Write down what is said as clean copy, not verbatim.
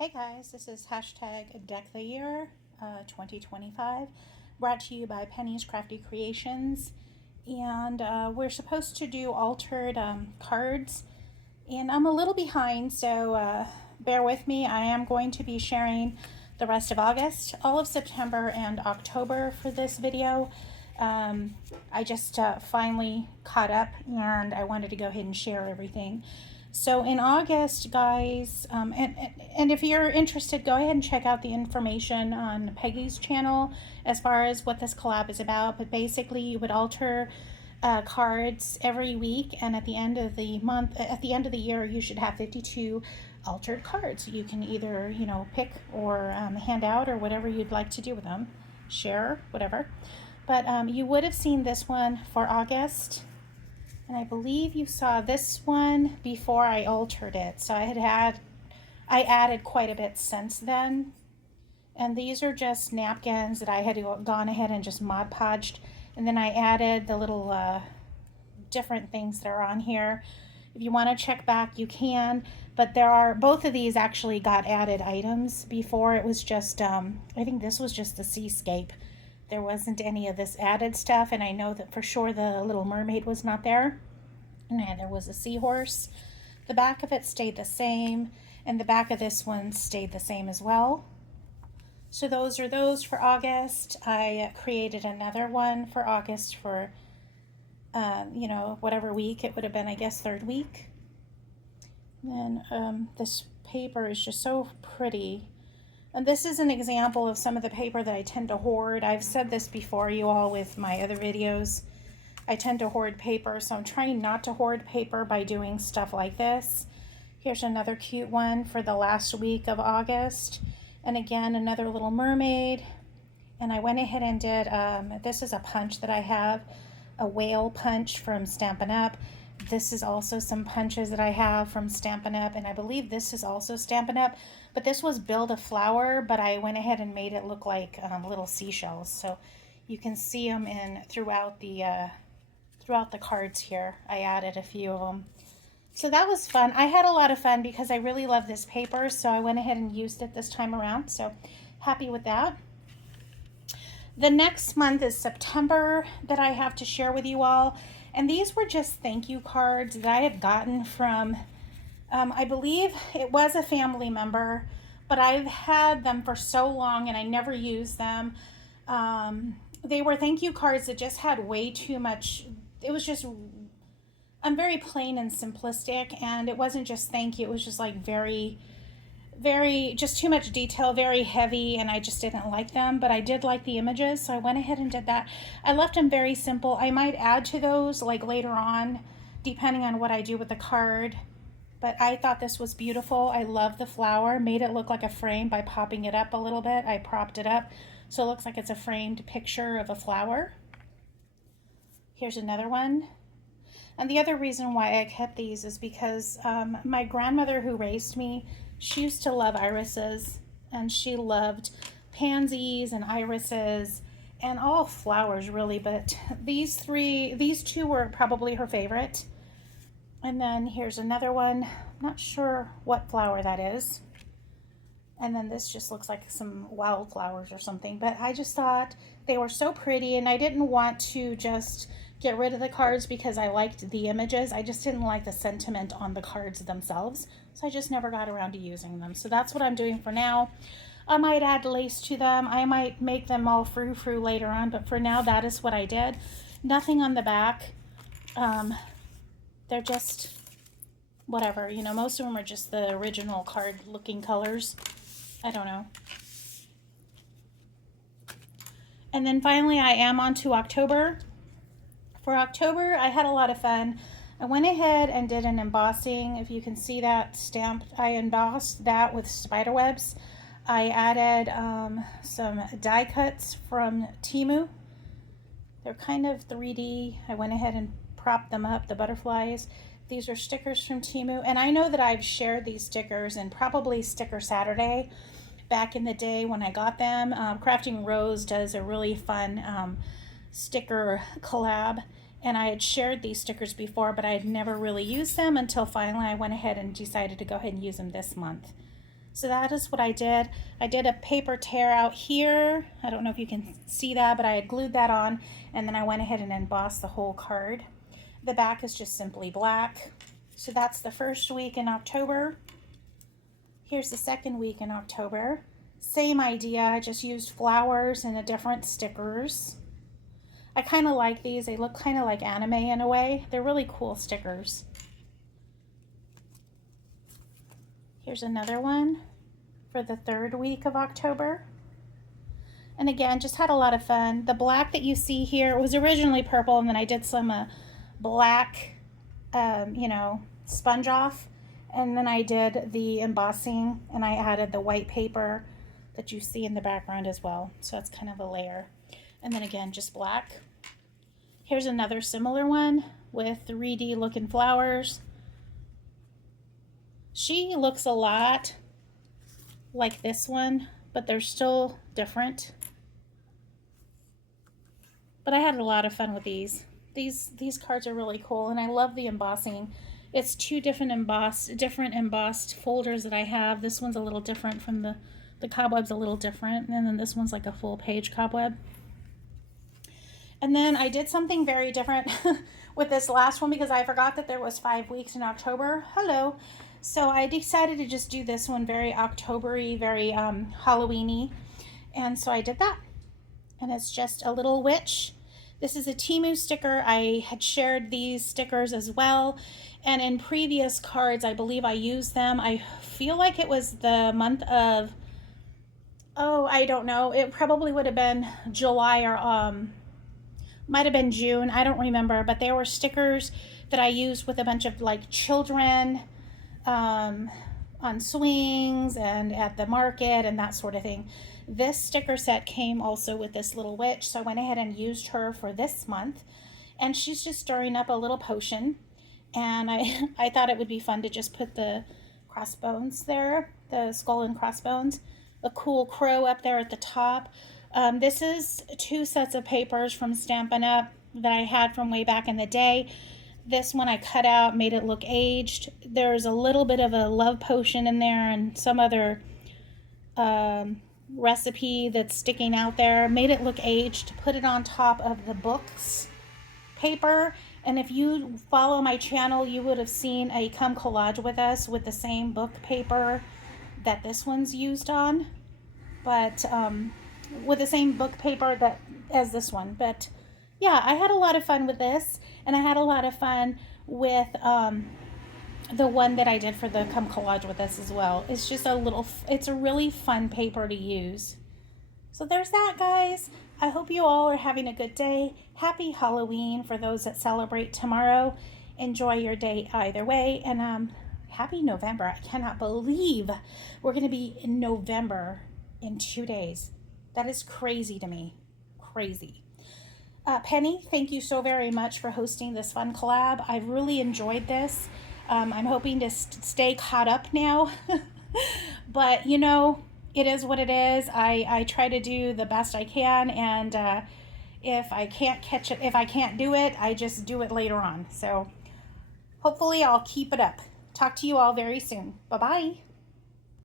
Hey guys, this is hashtag decktheyear 2025, brought to you by Penny's Crafty Creations. And we're supposed to do altered cards, and I'm a little behind, so bear with me. I am going to be sharing the rest of August, all of September, and October for this video. I just finally caught up, and I wanted to go ahead and share everything. So in August, guys, and if you're interested, go ahead and check out the information on Peggy's channel as far as what this collab is about. But basically, you would alter cards every week, and at the end of the month, at the end of the year, you should have 52 altered cards. You can either, pick or hand out or whatever you'd like to do with them, share, whatever. But you would have seen this one for August. And I believe you saw this one before I altered it. So I added quite a bit since then. And these are just napkins that I had gone ahead and just Mod Podged. And then I added the little different things that are on here. If you want to check back, you can. But both of these actually got added items. Before it was just, I think this was just the seascape. There wasn't any of this added stuff, and I know that for sure the Little Mermaid was not there. And there was a seahorse. The back of it stayed the same, and the back of this one stayed the same as well. So those are those for August. I created another one for August for, whatever week it would have been, I guess, third week. And this paper is just so pretty. And this is an example of some of the paper that I tend to hoard. I've said this before, you all, with my other videos. I tend to hoard paper, so I'm trying not to hoard paper by doing stuff like this. Here's another cute one for the last week of August. And again, another Little Mermaid. And I went ahead and did, this is a punch that I have, a whale punch from Stampin' Up. This is also some punches that I have from Stampin' Up, and I believe this is also Stampin' Up, but this was Build a Flower, but I went ahead and made it look like little seashells, so you can see them throughout the cards here. I added a few of them. So that was fun. I had a lot of fun because I really love this paper, so I went ahead and used it this time around, so happy with that. The next month is September that I have to share with you all. And these were just thank you cards that I had gotten from, I believe it was a family member, but I've had them for so long and I never used them. They were thank you cards that just had way too much. It was just, I'm very plain and simplistic, and it wasn't just thank you. It was just like very, just too much detail, very heavy, and I just didn't like them, but I did like the images, so I went ahead and did that. I left them very simple. I might add to those like later on, depending on what I do with the card, but I thought this was beautiful. I love the flower. Made it look like a frame by popping it up a little bit. I propped it up so it looks like it's a framed picture of a flower. Here's another one. And the other reason why I kept these is because my grandmother who raised me, she used to love irises, and she loved pansies and irises and all flowers really, but these two were probably her favorite. And then here's another one. I'm not sure what flower that is. And then this just looks like some wildflowers or something, but I just thought they were so pretty, and I didn't want to just get rid of the cards because I liked the images. I just didn't like the sentiment on the cards themselves, so I just never got around to using them. So that's what I'm doing for now. I might add lace to them. I might make them all frou-frou later on, but for now, that is what I did. Nothing on the back. They're just whatever, most of them are just the original card looking colors. I don't know. And then finally, I am on to October. For October, I had a lot of fun. I went ahead and did an embossing. If you can see that stamped, I embossed that with spider webs. I added some die cuts from Temu. They're kind of 3D. I went ahead and propped them up, the butterflies. These are stickers from Temu. And I know that I've shared these stickers in probably Sticker Saturday back in the day when I got them. Crafting Rose does a really fun sticker collab, and I had shared these stickers before, but I had never really used them until finally I went ahead and decided to go ahead and use them this month. So that is what I did. I did a paper tear out here. I don't know if you can see that, but I had glued that on, and then I went ahead and embossed the whole card. The back is just simply black. So that's the first week in October. Here's the second week in October. Same idea, I just used flowers and a different stickers. I kind of like these. They look kind of like anime in a way. They're really cool stickers. Here's another one for the third week of October. And again, just had a lot of fun. The black that you see here was originally purple, and then I did some black, sponge off. And then I did the embossing, and I added the white paper that you see in the background as well. So it's kind of a layer. And then again, just black. Here's another similar one with 3D looking flowers. She looks a lot like this one, but they're still different. But I had a lot of fun with these. These cards are really cool, and I love the embossing. It's two different embossed folders that I have. This one's a little different from the cobweb's a little different, and then this one's like a full page cobweb. And then I did something very different with this last one because I forgot that there was 5 weeks in October. Hello. So I decided to just do this one very October-y, very Halloween-y. And so I did that. And it's just a little witch. This is a Temu sticker. I had shared these stickers as well. And in previous cards, I believe I used them. I feel like it was the month of, I don't know. It probably would have been July or might have been June. I don't remember. But there were stickers that I used with a bunch of like children on swings and at the market and that sort of thing. This sticker set came also with this little witch, so I went ahead and used her for this month, and she's just stirring up a little potion, and I thought it would be fun to just put the crossbones there, the skull and crossbones, a cool crow up there at the top. This is 2 sets of papers from Stampin' Up! That I had from way back in the day. This one I cut out, made it look aged. There's a little bit of a love potion in there and some other recipe that's sticking out there. Made it look aged, put it on top of the books paper. And if you follow my channel, you would have seen a Come Collage with Us with the same book paper that this one's used on. But with the same book paper as this one. But yeah, I had a lot of fun with this, and I had a lot of fun with the one that I did for the Come Collage with Us as well. It's just it's a really fun paper to use. So there's that, guys. I hope you all are having a good day. Happy Halloween for those that celebrate tomorrow. Enjoy your day either way, and happy November. I cannot believe we're going to be in November in 2 days. That is crazy to me. Crazy. Penny, thank you so very much for hosting this fun collab. I really enjoyed this. I'm hoping to stay caught up now. But, it is what it is. I try to do the best I can. And if I can't catch it, if I can't do it, I just do it later on. So hopefully I'll keep it up. Talk to you all very soon. Bye-bye.